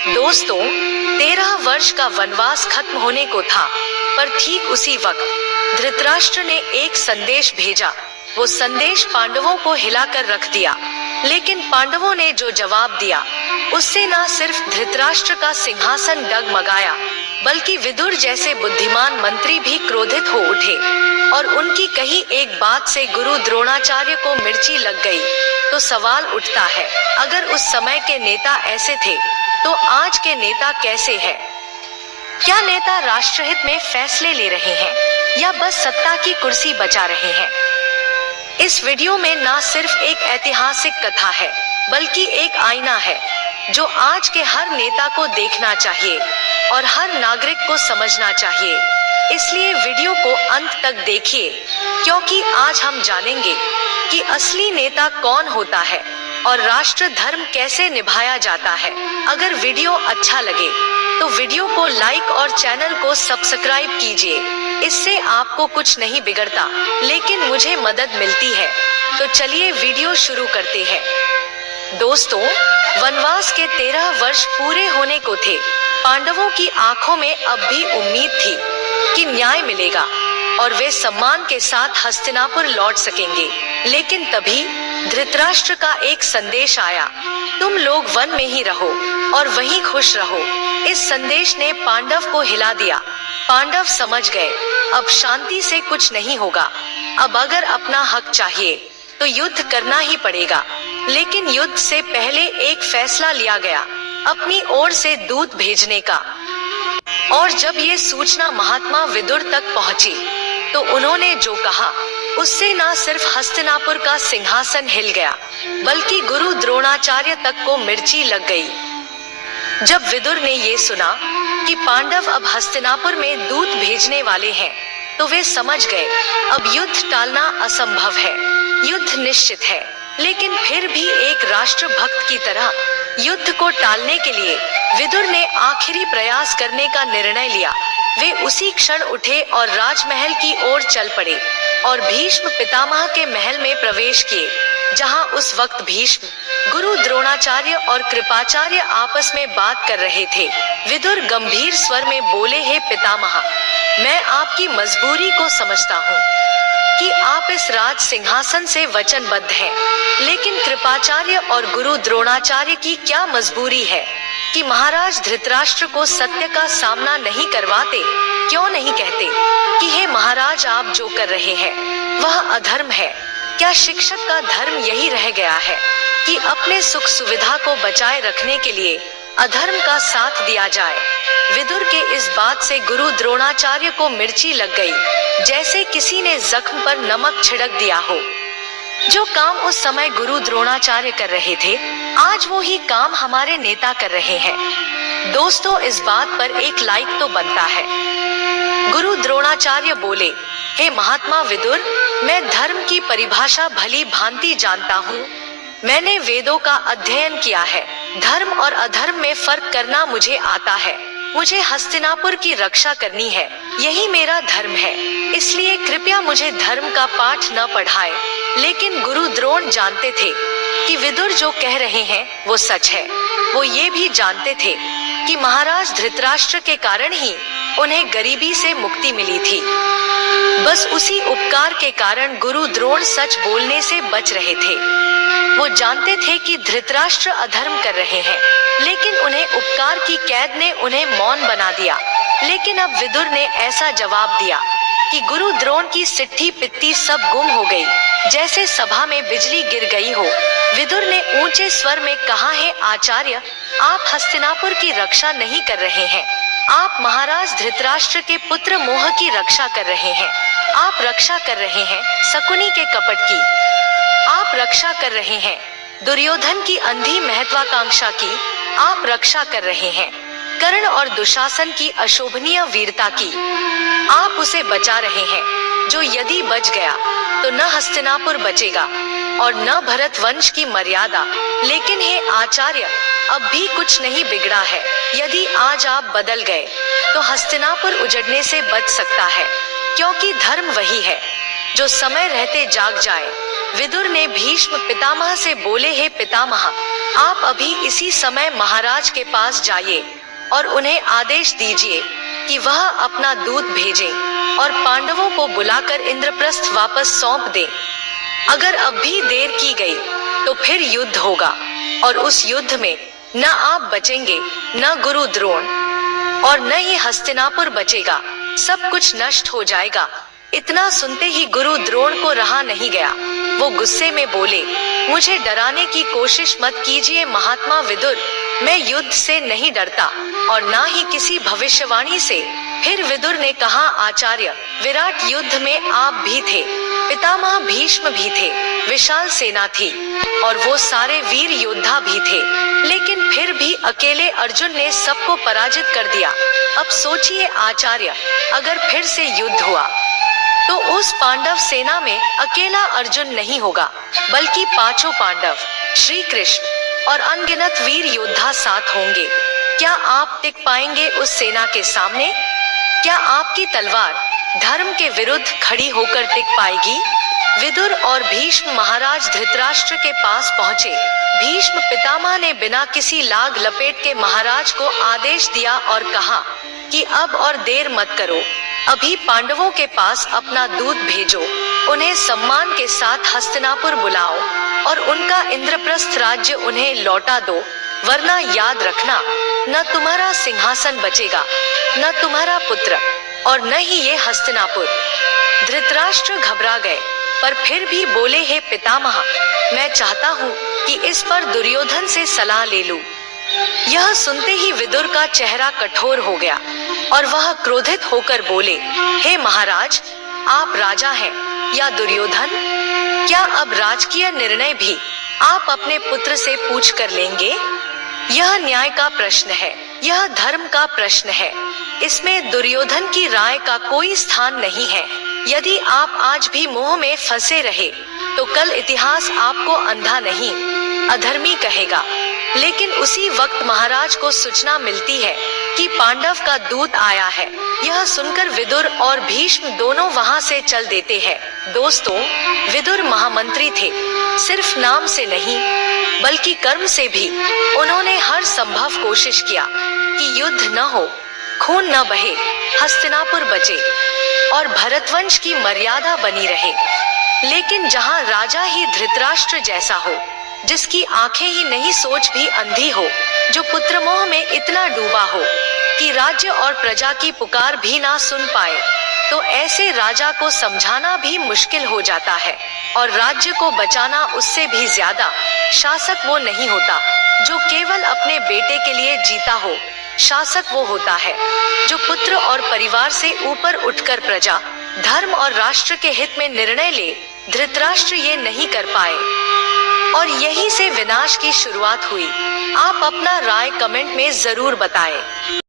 दोस्तों, 13 वर्ष का वनवास खत्म होने को था, पर ठीक उसी वक्त धृतराष्ट्र ने एक संदेश भेजा। वो संदेश पांडवों को हिलाकर रख दिया। लेकिन पांडवों ने जो जवाब दिया, उससे न सिर्फ धृतराष्ट्र का सिंहासन डगमगाया, बल्कि विदुर जैसे बुद्धिमान मंत्री भी क्रोधित हो उठे। और उनकी कही एक बात से गुरु द्रोणाचार्य को मिर्ची लग गई। तो सवाल उठता है, अगर उस समय के नेता ऐसे थे, तो आज के नेता कैसे हैं? क्या नेता राष्ट्रहित में फैसले ले रहे हैं, या बस सत्ता की कुर्सी बचा रहे हैं? इस वीडियो में न सिर्फ एक ऐतिहासिक कथा है, बल्कि एक आईना है, जो आज के हर नेता को देखना चाहिए और हर नागरिक को समझना चाहिए। इसलिए वीडियो को अंत तक देखिए, क्योंकि आज हम जानेंगे कि असली नेता कौन होता है और राष्ट्र धर्म कैसे निभाया जाता है। अगर वीडियो अच्छा लगे तो वीडियो को लाइक और चैनल को सब्सक्राइब कीजिए। इससे आपको कुछ नहीं बिगड़ता, लेकिन मुझे मदद मिलती है। तो चलिए वीडियो शुरू करते हैं। दोस्तों, वनवास के 13 वर्ष पूरे होने को थे। पांडवों की आंखों में अब भी उम्मीद थी कि न्याय मिलेगा और वे सम्मान के साथ हस्तिनापुर लौट सकेंगे। लेकिन तभी धृतराष्ट्र का एक संदेश आया, तुम लोग वन में ही रहो और वहीं खुश रहो। इस संदेश ने पांडव को हिला दिया। पांडव समझ गए, अब शांति से कुछ नहीं होगा। अब अगर अपना हक चाहिए तो युद्ध करना ही पड़ेगा। लेकिन युद्ध से पहले एक फैसला लिया गया, अपनी ओर से दूत भेजने का। और जब ये सूचना महात्मा विदुर तक पहुंची, तो उन्होंने जो कहा, उससे न सिर्फ हस्तिनापुर का सिंहासन हिल गया, बल्कि गुरु द्रोणाचार्य तक को मिर्ची लग गई। जब विदुर ने ये सुना कि पांडव अब हस्तिनापुर में दूत भेजने वाले हैं, तो वे समझ गए, अब युद्ध टालना असंभव है, युद्ध निश्चित है। लेकिन फिर भी एक राष्ट्रभक्त की तरह युद्ध को टालने के लिए विदुर ने आखिरी प्रयास करने का निर्णय लिया। वे उसी क्षण उठे और राजमहल की ओर चल पड़े और भीष्म पितामह के महल में प्रवेश किए, जहां उस वक्त भीष्म, गुरु द्रोणाचार्य और कृपाचार्य आपस में बात कर रहे थे। विदुर गंभीर स्वर में बोले, हे पितामह, मैं आपकी मजबूरी को समझता हूँ कि आप इस राज सिंहासन से वचनबद्ध हैं, लेकिन कृपाचार्य और गुरु द्रोणाचार्य की क्या मजबूरी है कि महाराज धृतराष्ट्र को सत्य का सामना नहीं करवाते? क्यों नहीं कहते कि हे महाराज, आप जो कर रहे हैं वह अधर्म है? क्या शिक्षक का धर्म यही रह गया है कि अपने सुख सुविधा को बचाए रखने के लिए अधर्म का साथ दिया जाए? विदुर के इस बात से गुरु द्रोणाचार्य को मिर्ची लग गई, जैसे किसी ने जख्म पर नमक छिड़क दिया हो। जो काम उस समय गुरु द्रोणाचार्य कर रहे थे, आज वो ही काम हमारे नेता कर रहे हैं। दोस्तों, इस बात पर एक लाइक तो बनता है। गुरु द्रोणाचार्य बोले, हे महात्मा विदुर, मैं धर्म की परिभाषा भली भांति जानता हूँ। मैंने वेदों का अध्ययन किया है। धर्म और अधर्म में फर्क करना मुझे आता है। मुझे हस्तिनापुर की रक्षा करनी है, यही मेरा धर्म है। इसलिए कृपया मुझे धर्म का पाठ न पढ़ाए। लेकिन गुरु द्रोण जानते थे कि विदुर जो कह रहे हैं वो सच है। वो ये भी जानते थे कि महाराज धृतराष्ट्र के कारण ही उन्हें गरीबी से मुक्ति मिली थी। बस उसी उपकार के कारण गुरु द्रोण सच बोलने से बच रहे थे। वो जानते थे कि धृतराष्ट्र अधर्म कर रहे हैं, लेकिन उन्हें उपकार की कैद ने उन्हें मौन बना दिया। लेकिन अब विदुर ने ऐसा जवाब दिया कि गुरु द्रोण की सिट्ठी पित्ती सब गुम हो गई, जैसे सभा में बिजली गिर गई हो। विदुर ने ऊंचे स्वर में कहा, है आचार्य, आप हस्तिनापुर की रक्षा नहीं कर रहे हैं, आप महाराज धृतराष्ट्र के पुत्र मोह की रक्षा कर रहे हैं। आप रक्षा कर रहे हैं शकुनी के कपट की। आप रक्षा कर रहे हैं दुर्योधन की अंधी महत्वाकांक्षा की। आप रक्षा कर रहे हैं कर्ण और दुशासन की अशोभनीय वीरता की। आप उसे बचा रहे हैं जो यदि बच गया तो न हस्तिनापुर बचेगा और न भरत वंश की मर्यादा। लेकिन हे आचार्य, अब भी कुछ नहीं बिगड़ा है। यदि आज आप बदल गए तो हस्तिनापुर उजड़ने से बच सकता है, क्योंकि धर्म वही है जो समय रहते जाग जाए। विदुर ने भीष्म पितामह से बोले, हे पितामह, आप अभी इसी समय महाराज के पास जाइए और उन्हें आदेश दीजिए कि वह अपना दूत भेजें और पांडवों को बुलाकर इंद्रप्रस्थ वापस सौंप दें। अगर अब भी देर की गई तो फिर युद्ध होगा और उस युद्ध में न आप बचेंगे, न गुरु द्रोण और न ही हस्तिनापुर बचेगा, सब कुछ नष्ट हो जाएगा। इतना सुनते ही गुरु द्रोण को रहा नहीं गया। वो गुस्से में बोले, मुझे डराने की कोशिश मत कीजिए महात्मा विदुर, मैं युद्ध से नहीं डरता और ना ही किसी भविष्यवाणी से। फिर विदुर ने कहा, आचार्य, विराट युद्ध में आप भी थे, पितामह भीष्म भी थे, विशाल सेना थी और वो सारे वीर योद्धा भी थे, लेकिन फिर भी अकेले अर्जुन ने सबको पराजित कर दिया। अब सोचिए आचार्य, अगर फिर से युद्ध हुआ तो उस पांडव सेना में अकेला अर्जुन नहीं होगा, बल्कि पांचों पांडव, श्री कृष्ण और अनगिनत वीर योद्धा साथ होंगे। क्या आप टिक पाएंगे उस सेना के सामने? क्या आपकी तलवार धर्म के विरुद्ध खड़ी होकर टिक पाएगी? विदुर और भीष्म महाराज धृतराष्ट्र के पास पहुँचे। भीष्म पितामह ने बिना किसी लाग लपेट के महाराज को आदेश दिया और कहा कि अब और देर मत करो, अभी पांडवों के पास अपना दूत भेजो, उन्हें सम्मान के साथ हस्तिनापुर बुलाओ और उनका इंद्रप्रस्थ राज्य उन्हें लौटा दो, वरना याद रखना, न तुम्हारा सिंहासन बचेगा, न तुम्हारा पुत्र और न ही ये हस्तिनापुर। धृतराष्ट्र घबरा गए, पर फिर भी बोले, हे पितामह, मैं चाहता हूँ कि इस पर दुर्योधन से सलाह ले लूं। यह सुनते ही विदुर का चेहरा कठोर हो गया और वह क्रोधित होकर बोले, हे महाराज, आप राजा हैं या दुर्योधन? क्या अब राजकीय निर्णय भी आप अपने पुत्र से पूछ कर लेंगे? यह न्याय का प्रश्न है, यह धर्म का प्रश्न है, इसमें दुर्योधन की राय का कोई स्थान नहीं है। यदि आप आज भी मोह में फंसे रहे तो कल इतिहास आपको अंधा नहीं, अधर्मी कहेगा। लेकिन उसी वक्त महाराज को सूचना मिलती है कि पांडव का दूत आया है। यह सुनकर विदुर और भीष्म दोनों वहां से चल देते हैं। दोस्तों, विदुर महामंत्री थे, सिर्फ नाम से नहीं बल्कि कर्म से भी। उन्होंने हर संभव कोशिश किया कि युद्ध न हो, खून न बहे, हस्तिनापुर बचे और भरतवंश की मर्यादा बनी रहे। लेकिन जहां राजा ही धृतराष्ट्र जैसा हो, जिसकी आंखें ही नहीं सोच भी अंधी हो, जो पुत्र मोह में इतना डूबा हो कि राज्य और प्रजा की पुकार भी ना सुन पाए, तो ऐसे राजा को समझाना भी मुश्किल हो जाता है और राज्य को बचाना उससे भी ज्यादा। शासक वो नहीं होता जो केवल अपने बेटे के लिए जीता हो, शासक वो होता है जो पुत्र और परिवार से ऊपर उठकर प्रजा, धर्म और राष्ट्र के हित में निर्णय ले। धृतराष्ट्र ये नहीं कर पाए और यहीं से विनाश की शुरुआत हुई। आप अपना राय कमेंट में जरूर बताएं।